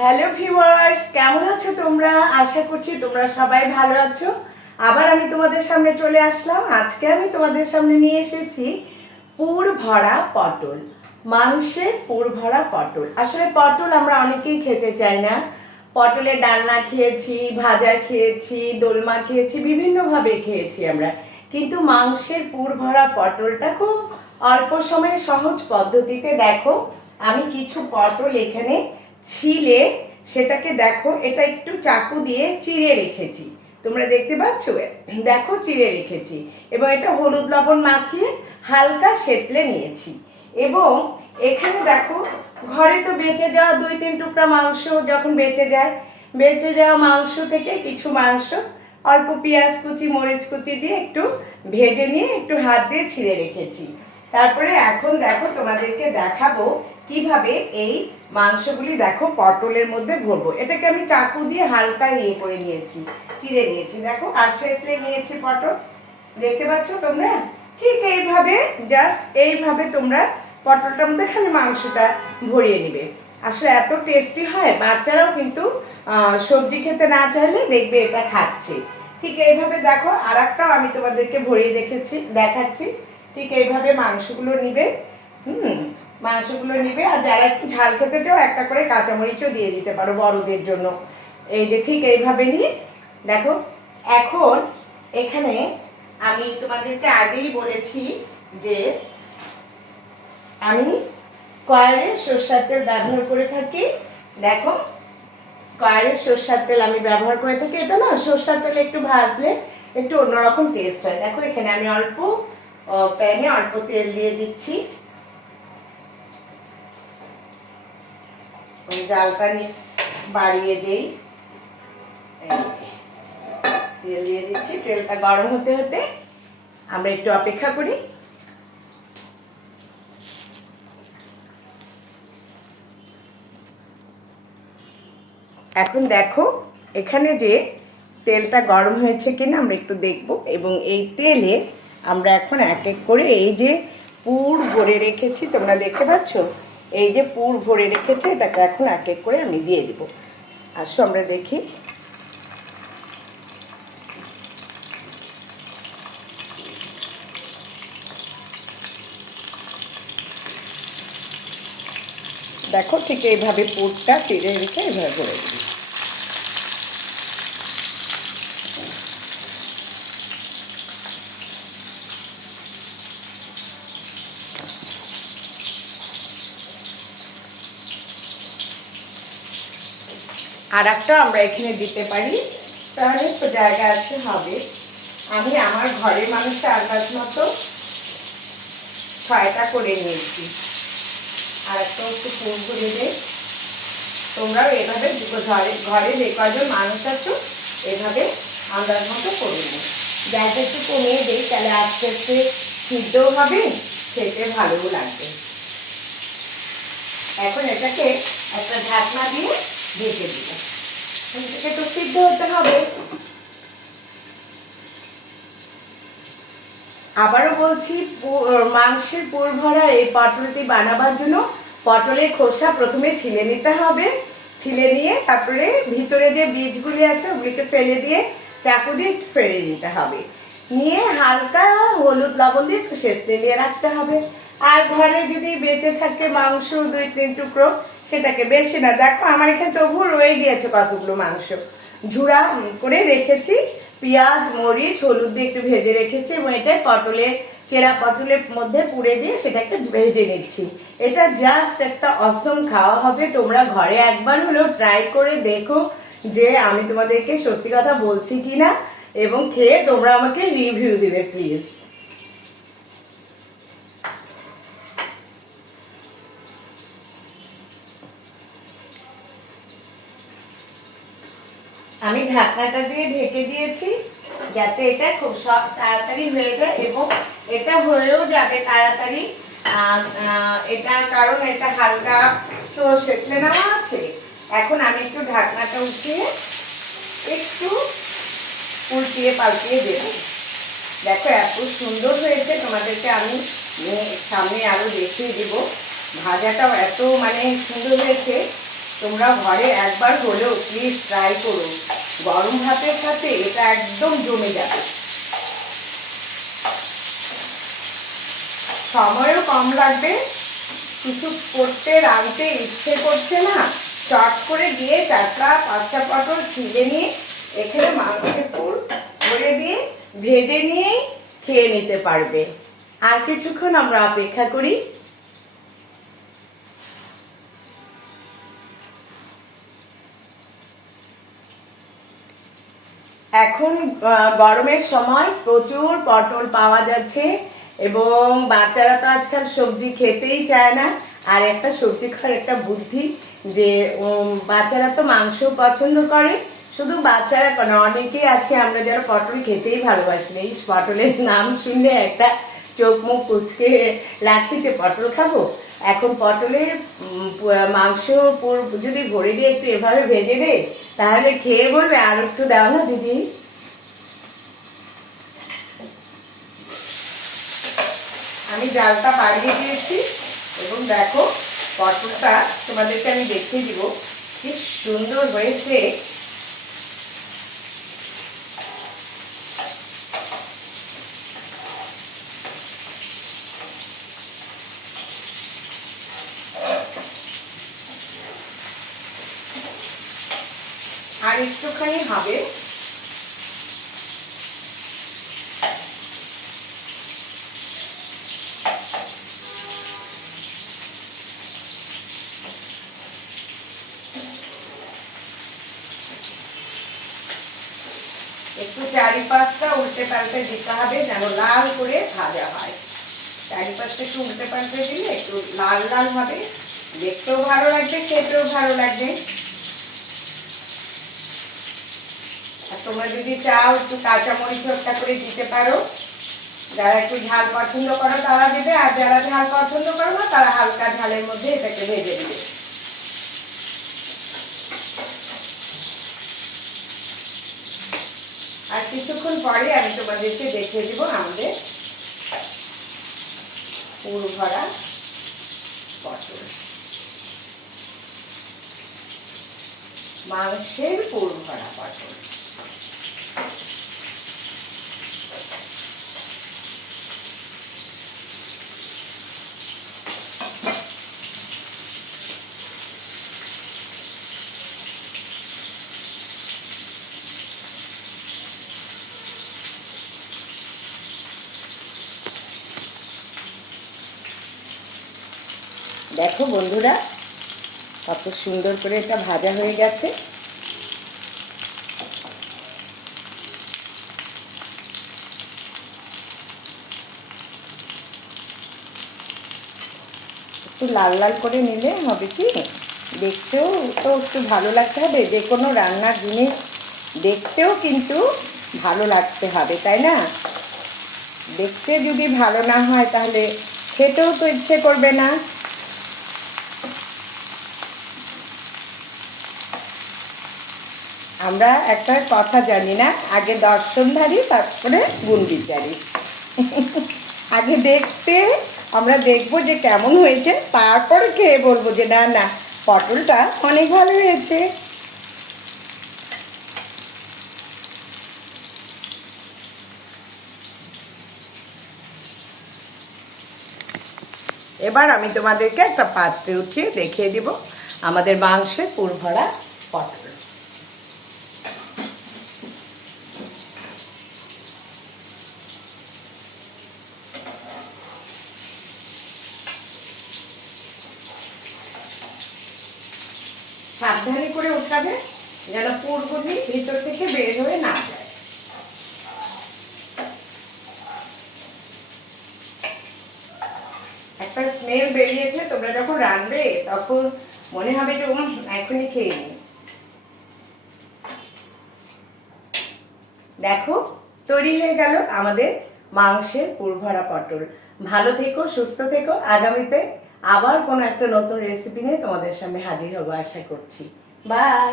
Hello viewers, কেমন আছো তোমরা? আশা করছি তোমরা সবাই ভালো আছো। আবার আমি তোমাদের সামনে চলে আসলাম। আজকে আমি তোমাদের সামনে নিয়ে এসেছি পুর ভরা পটল, মাংসের পুর ভরা পটল। আসলে পটল আমরা অনেকেই খেতে চাই না। পটলের ডালনা খেয়েছি, ভাজা খেয়েছি, দোলমা খেয়েছি, বিভিন্নভাবে খেয়েছি আমরা। কিন্তু মাংসের পুর ভরা পটলটা খুব অল্প সময়ে সহজ পদ্ধতিতে দেখো আমি কিছু পটল এখানে ছিলে সেটাকে দেখো, এটা একটু চাকু দিয়ে চিড়ে রেখেছি। তোমরা দেখতে পাচ্ছ? দেখো চিড়ে রেখেছি এবং এটা হলুদ লবণ মাখিয়ে হালকা সেতলে নিয়েছি। এবং এখানে দেখো ঘরে তো বেঁচে যাওয়া 2-3 টুকরা মাংস যখন বেঁচে যাওয়া মাংস থেকে কিছু মাংস অল্প পেঁয়াজ কুচি মরিচ কুচি দিয়ে একটু ভেজে নিয়ে একটু হাত দিয়ে ছিঁড়ে রেখেছি। তারপরে এখন দেখো তোমাদেরকে দেখাবো কিভাবে এই মাংসগুলি দেখো পটলের মধ্যে ভরবো। এটাকে আমি চাকু দিয়ে হালকা করে নিয়েছি, চিড়ে নিয়েছি দেখো, আর সেতলে নিয়েছি পটল। দেখতে পাচ্ছ তোমরা? ঠিক এইভাবে, জাস্ট এইভাবে তোমরা পটলটার মধ্যে খালি মাংসটা ভরিয়ে নিবে। আসলে এত টেস্টি হয়, বাচ্চারাও কিন্তু সবজি খেতে না চাইলে দেখবে এটা খাচ্ছে। ঠিক এইভাবে দেখো, আর একটাও আমি তোমাদেরকে ভরিয়ে দেখাচ্ছি। ঠিক এইভাবে মাংসগুলো নিবে। মাংসগুলো নিবে, আর যারা একটু ঝাল খেতে চাও একটা করে কাঁচামরিচও দিয়ে দিতে পারো বড়দের জন্য। এই যে ঠিক এইভাবে নিয়ে দেখো। এখন এখানে আমি তোমাদেরকে আগেই বলেছি যে আমি স্কোয়ারের সরষের তেল ব্যবহার করে থাকি। দেখো স্কোয়ারের সরষের তেল আমি ব্যবহার করে থাকি। এটা না সরষের তেলে একটু ভাজলে একটু অন্যরকম টেস্ট হয়। দেখো এখানে আমি অল্প প্যানে অল্প তেল দিয়ে দিচ্ছি। জালটা বাড়িয়ে দেই, তেল দিয়ে দিচ্ছি। তেলটা গরম হতে হতে আমরা একটু অপেক্ষা করি। এখন দেখো এখানে যে তেলটা গরম হয়েছে কিনা আমরা একটু দেখব, এবং এই তেলে আমরা এখন এক এক করে এই যে পুর ভরে রেখেছি, তোমরা দেখতে পাচ্ছ এই যে পুর ভরে রেখেছে, এটাকে এখন এক এক করে আমি দিয়ে দিব। আসো আমরা দেখি। দেখো ঠিক এইভাবে পুরটা চিড়ে রেখে এইভাবে ভরে দিই। আর একটা আমরা এখানে দিতে পারি, তাহলে তো জায়গা আছে হবে। আমি আমার ঘরের মানুষের আন্দাজ মতো 6টা করে নিয়েছি। আর একটা একটু পুর ভরে দেয়। তোমরাও এভাবে ঘরে যে কয়জন মানুষ আছো এভাবে আন্দাজ মতো করে নিও। গ্যাস একটু কমিয়ে দিই, তাহলে আস্তে আস্তে সিদ্ধও হবে, খেতে ভালোও লাগবে। এখন এটাকে একটা ঢাকনা দিয়ে ঢেকে দিব। এটাকে তো সিদ্ধ হতে হবে। আবারও বলছি, মাংসের পুর ভরা এই পটলটি বানাবার জন্য পটলের খোসা প্রথমে ছিলে নিতে হবে। ছিলে নিয়ে তারপরে ভিতরে যে বীজগুলি আছে ওগুলিকে ফেলে দিয়ে চাকু দিয়ে ফেলে দিতে হবে। নিয়ে হালকা হলুদ লবণ দিয়ে সেদ্ধ নিয়ে রাখতে হবে। আর ঘরে যদি বেঁচে থাকে মাংস 2-3 টুকরো, সেটাকে বেশি না, দেখো আমার এখানে তবু রয়ে গিয়েছে কতগুলো মাংস, ঝুড়া করে রেখেছি। পেঁয়াজ মরিচ হলুদ দিয়ে একটু ভেজে রেখেছি এবং এটা চেরা পটলের মধ্যে পুড়ে দিয়ে সেটাকে ভেজে নিচ্ছি। এটা জাস্ট একটা অসম খাওয়া হবে। তোমরা ঘরে একবার হলেও ট্রাই করে দেখো যে আমি তোমাদেরকে সত্যি কথা বলছি কিনা, এবং খেয়ে তোমরা আমাকে রিভিউ দিবে প্লিজ। আমি ঢাকনাটা দিয়ে ঢেকে দিয়েছি যাতে এটা খুব তাড়াতাড়ি হয়ে যায়, এবং এটা হয়েও যাবে তাড়াতাড়ি। এটা কারণ এটা হালকা তো সেঁকলে নেওয়া আছে। এখন আমি একটু ঢাকনাটা উঠিয়ে একটু উল্টিয়ে পাল্টিয়ে দেব। দেখো এত সুন্দর হয়েছে, তোমাদেরকে আমি সামনে আরো দেখিয়ে দিব। ভাজাটাও এত সুন্দর হয়েছে, তোমরা ঘরে একবার হলেও প্লিজ ট্রাই করো, গরম ভাতের সাথে এটা একদম জমে যাবে। সময়ও কম লাগবে, কিছু করতে রাঁধতে ইচ্ছে করছে না, চট করে দিয়ে 4টা-5টা পটল ছিলে নিয়ে এখানে মাংসের পুর ভরে দিয়ে ভেজে নিয়ে খেয়ে নিতে পারবে। আর কিছুক্ষণ আমরা অপেক্ষা করি। এখন গরমের সময় প্রচুর পটল পাওয়া যাচ্ছে এবং বাচ্চারা তো আজকাল সবজি খেতেই চায় না। আর একটা সবজি খাওয়ার একটা বুদ্ধি যে বাচ্চারা তো মাংস পছন্দ করে, শুধু বাচ্চারা কেন, অনেকেই আছে আমরা যারা পটল খেতেই ভালোবাসি। এই পটলের নাম শুনলে একটা চোখ মুখ কুচকে রাখি যে পটল খাবো। এখন পটলের মাংস যদি ভরে দিয়ে একটু এভাবে ভেজে দে, তাহলে খেয়ে বলবে আর একটু দাও না দিদি। আমি জালটা বাড়িয়ে দিয়েছি এবং দেখো পটলটা তোমাদেরকে আমি দেখিয়ে দিব কি সুন্দর হয়েছে। আর একটুখানি হবে, একটু 4-5টা উল্টে পাল্টে দিতে হবে যেন লাল করে ভাজা হয়। 4-5টা একটু উল্টে পাল্টে দিলে একটু লাল লাল হবে, দেখতেও ভালো লাগবে, খেতেও ভালো লাগবে। আর তোমরা যদি চাও একটু কাঁচামরিচ একটা করে দিতে পারো, যারা একটু ঝাল পছন্দ করো তারা দেবে, আর যারা ঝাল পছন্দ করো না তারা হালকা ঝালের মধ্যে এটাকে ভেজে দিবে। আর কিছুক্ষণ পরে আমি তোমাদেরকে দেখিয়ে দিব আমাদের পুর ভরা পটল, মাংসের পুর ভরা পটল। দেখো বন্ধুরা কত সুন্দর করে এটা ভাজা হয়ে গেছে। একটু লাল লাল করে নিলে হবে কি, দেখতেও তো একটু ভালো লাগতে হবে। যে কোনো রান্নার জিনিস দেখতেও কিন্তু ভালো লাগতে হবে, তাই না? দেখতে যদি ভালো না হয় তাহলে খেতেও তো ইচ্ছে করবে না। আমরা একটা কথা জানি না, আগে দর্শনধারী তারপরে গুণ বিচারী। আগে আমরা দেখবো যে কেমন হয়েছে, তারপরে খেয়ে বলবো যে না না পটলটা অনেক ভালো হয়েছে। এবার আমি তোমাদেরকে একটা পাত্রে উঠিয়ে দেখিয়ে দিব আমাদের মাংসের পুর ভরা পটল। সাবধানে করে উঠাবে যেন পুরগুলি ভিতর থেকে বের হয়ে না যায়। একটা স্মেল বেরিয়েছে, তোমরা যখন রাঁধবে তখন মনে হবে যে এখনই খেয়ে নিই। দেখো তৈরি হয়ে গেল আমাদের মাংসের পুর ভরা পটল। ভালো থেকো, সুস্থ থেকো। আগামীতে আবার কোনো একটা নতুন রেসিপি নিয়ে তোমাদের সামনে হাজির হবো আশা করছি। বাই।